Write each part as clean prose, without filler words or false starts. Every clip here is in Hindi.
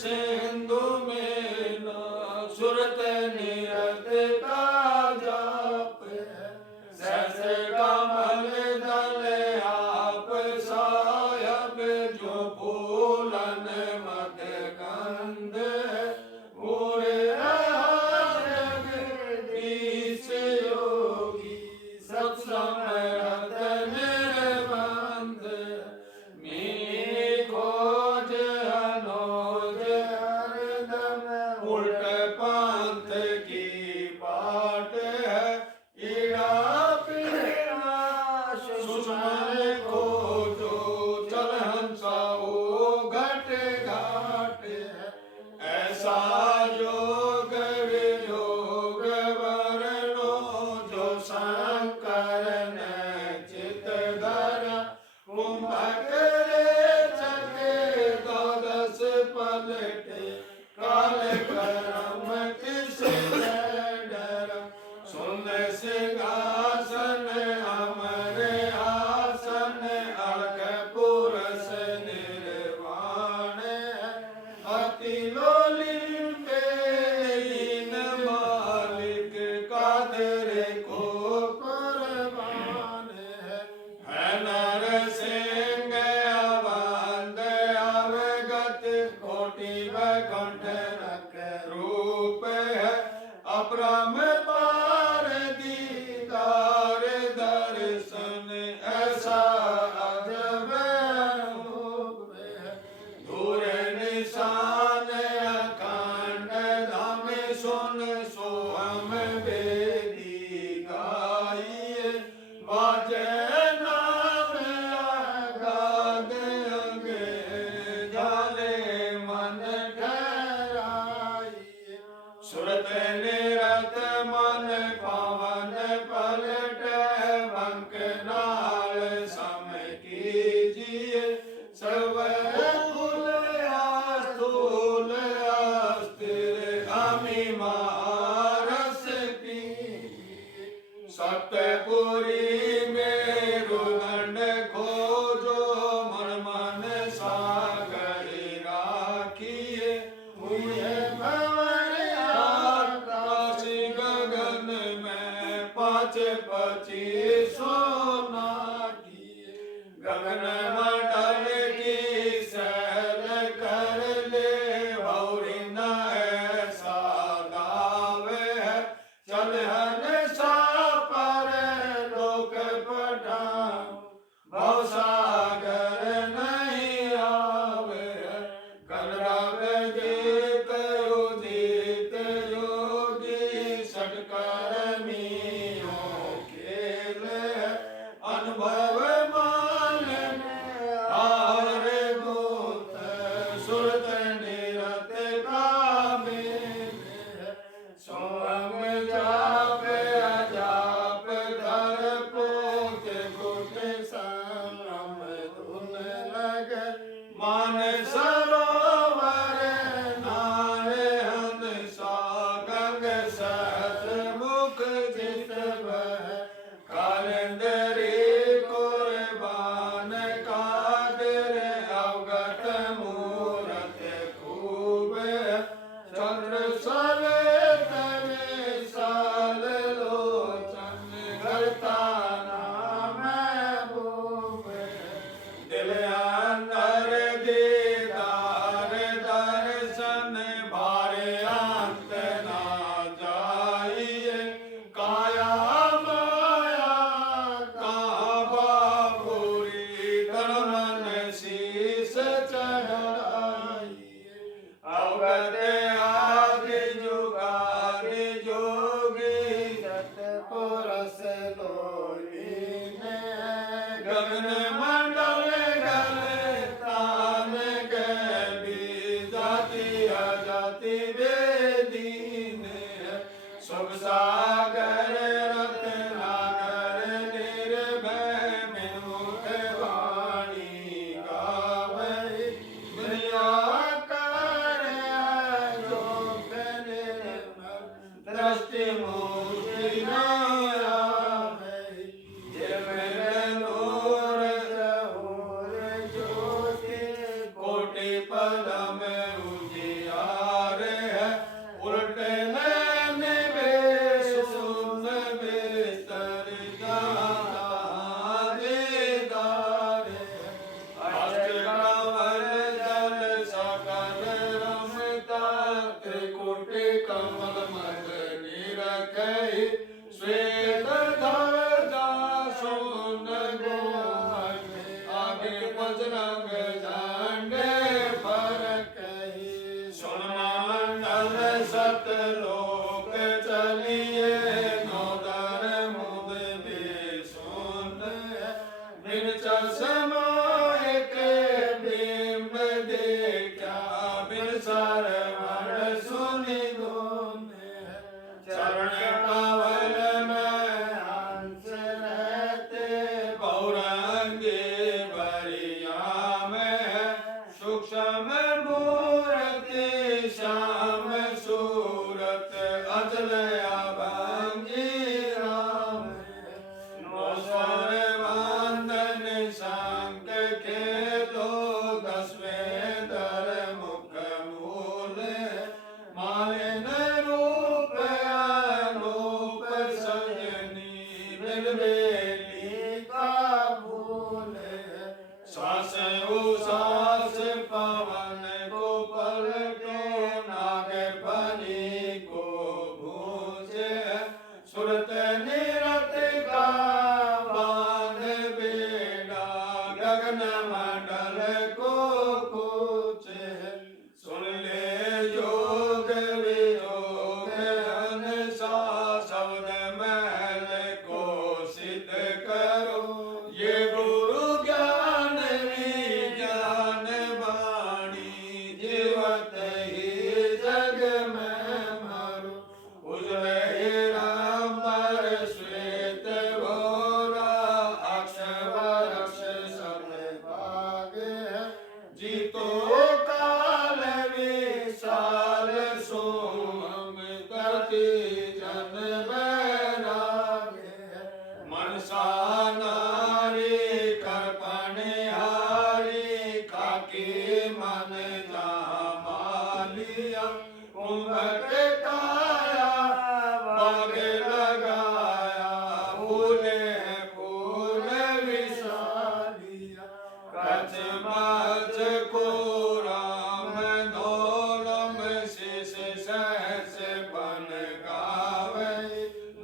सिंधु में ना सुरत निरत का जाप है। सहस कमल दल आप साहब जो फूलन मद गंध पूरे जगदीश योगी सब समरथ निर्बंध मी खोज अनोज हरदम उल्ट पंथ की बाट है। ईड़ा पीड़ा सुषमन को जो चल हंसाओ घट घाट है। ऐसा योग वियोग वर्णो जो शंकर ने चित धरा। कुंभक रे चके द्वादश पलटे काल कर्म किस डर। सुन सिंहासन अमर आसन अलग पुरस निर्वाण है। अति लोलिन बेलीन मालिक कादर को कुर्बान है। नर सिंह अवंद अवगत कोटि वैकुंठ रख रूप है। अपरम पार दीदार दर्शन ऐसा अजब रूप है। दूर निशान अखंड धाम सुन सोहम वेदी गाइए। बाजे नाम अगाध अंगे जाले मन ठहराइए। सुरत निरत मन पावन पलट बंक नाल सम कीजिए। सर्व कुल आस्थूल अस्थिर अमी मारस पीजिए। सप्तपुरी मेरुदंड खोजो मन मन सागरी राखिए। हुए भंवर आकाश गगन में पाँच पच्चीसो नाटिए। गगन मंडल की सैल कर ले भौरी न ऐसा दावे है। चल हंसा पर लोक पठाऊं भवसागर नहीं आवे। कलरव जीत उदित योगी षटकर्मियों खेल है। अनुभव मान हार भूत सुरत निरत का मेल है। सोम जाप अजाप धर पोत गुट संगम धुन लग। मान सरोवर नार हंसा गंग सहस्र मुख जित बह। कालिंदरी कुर्बान कादिर अवगत मूरत खूब। चंद्र सवेत विशाल लोचन करता नाम भूप। दिल अंदर दीदार दर्शन भारे अंत ना जाइए। काया माया कहाँ बाबूरी तन मन शीस चढ़ाइए। अवगत आदि जुगादि जोगी जत पुरस लोलीन है। गगन मंडल गले तान गैबी जाति अजाति वेदीन है। शुभ सागर रत्नागर निर्भय विमुख वाणी गावै। दुनिया कर जोग निर्मल दृष्टि मूर्ति न आवे। जिमर नूर जहूर ज्योति कोटि पदम उजियारे। निर्मल मद निरखै श्वेत ध्वजा सोन गोमग आगे बजरंग झंडे फरकहि सोनमंडल सतलोक चलिए नौदर मुद बेसुन बिन चश्मा एक बिंब देखा बिन सरवण सुनि धुन चरण कमल में हंस रहते गौरंगी बरिया में सूक्ष्म मूर्ति श्याम सूरत अचल अभंगी राम नौ स्वर वंदन शंख खेलो दसवें दर मुख मूल मालिन रूप अनूप सजनी बिलबेली का फूल श्वास उश्वास पवन को पलटो नाग फनी को भूंजे सुरत निरत का बांध बेड़ा गगन मंडल को कूचे सुन ले योग वियोग अनसा शब्द महल को सिद्ध करो ये गुरु ज्ञान विज्ञान वाणी जीवत ही जग में मारो उजले रामर श्वेत घोरा अक्षवरक्ष सब भाग जीतो काल विशाल सोम करती जन बैराग मनसा नारी करपणहारी काकी मन मालिया कुंभक काया बाग लगाया फूले फूल विशालिया कच मच को राम धोलम शिष सहस बन गावे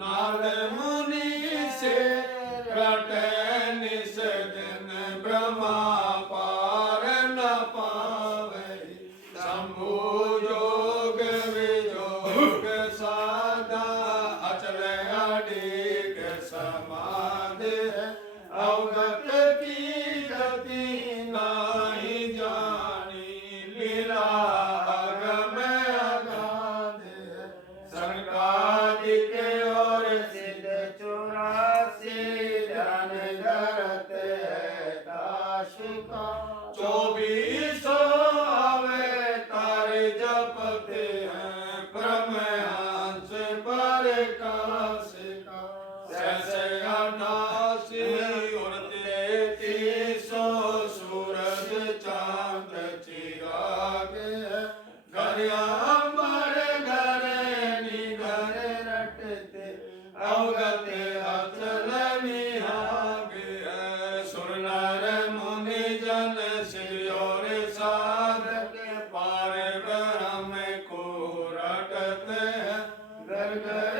नारद मुनि से रटे निस दिन ब्रह्मा पार न पावे शंभु जोग विजोग साधा अचल अडिग समाधि अवगत की गति नाही जानी लीला अगम अगाध संकादिक और सिद्ध 84 ध्यान धरत है दाशिका 24 अवतार जपते हैं ब्रह्महंस पर काशिका सहस्र 88 और 33 सूरज चांद चिराग घर अमर घर निगर रटते अवगत अचल विहाग सुर नर मुनि जन सिर और साधक पार ब्रह्म को रटते घर घर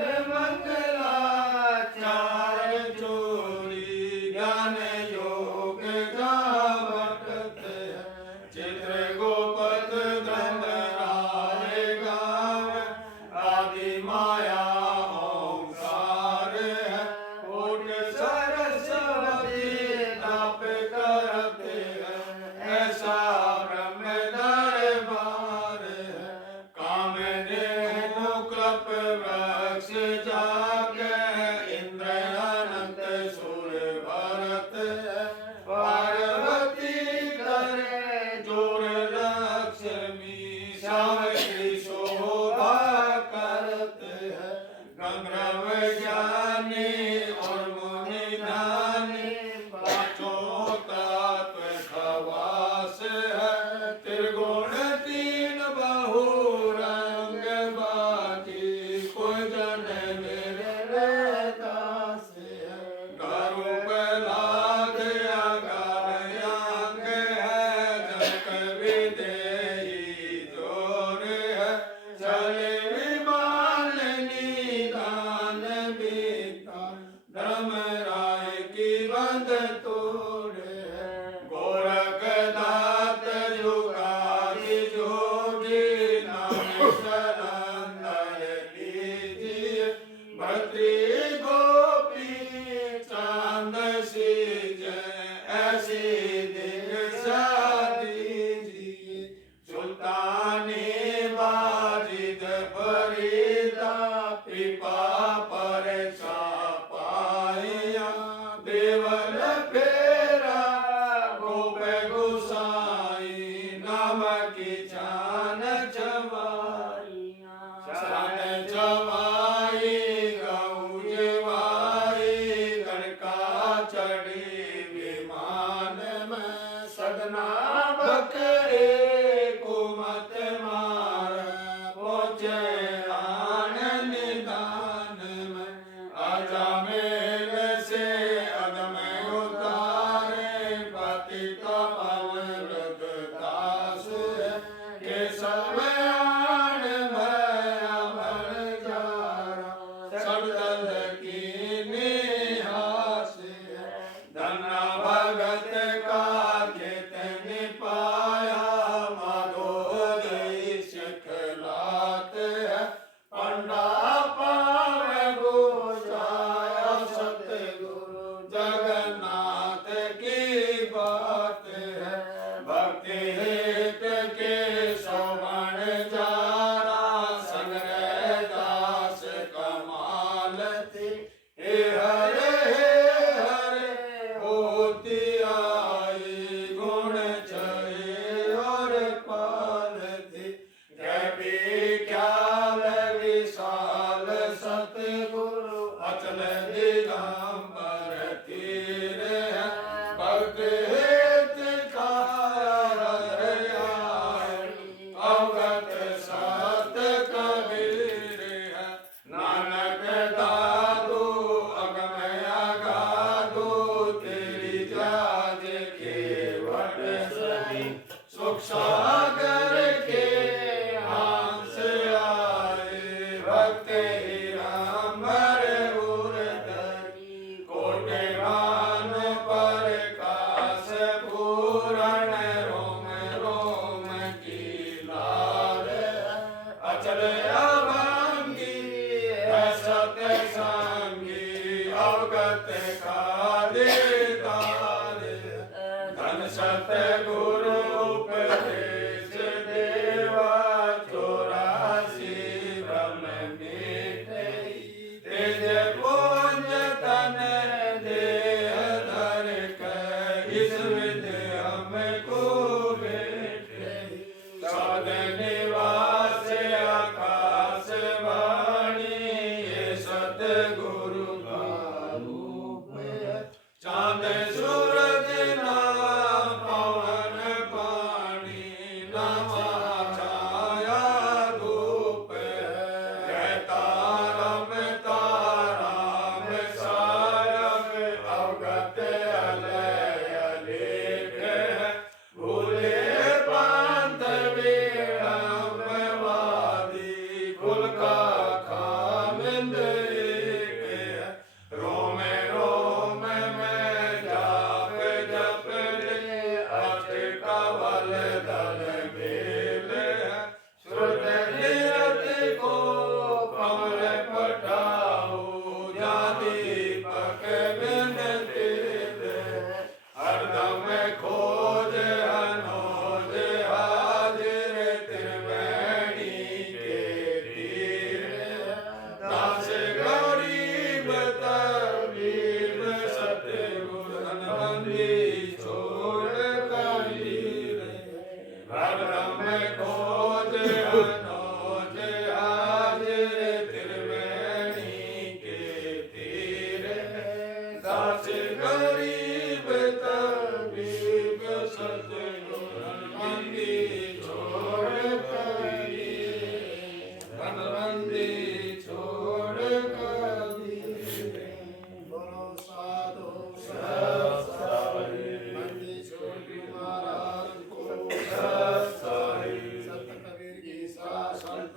मंगलाचार चोरी ज्ञान योग गावटते चित्र गोपत ग्रंथ राय गाव आदि माया ओंकार है कोट सरस्वती ताप करते हैं ऐसा ब्रह्म दरबार है कामधेनु कल्प वृक्ष जाके इंद्र अनंत सुर भरत पार्वती करे जोर लक्ष्मी श्याम की शोभा करते हैं गंधर्व ज्ञानी और मुनि ज्ञानी पांचों तत्व खवास है त्रिगुण 3 बहुरंग बाकी कोई जन मेरे दास है गरुड़ लाग अगार अंग है जनक विदेही जोर है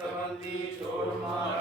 संबंधी चोर मार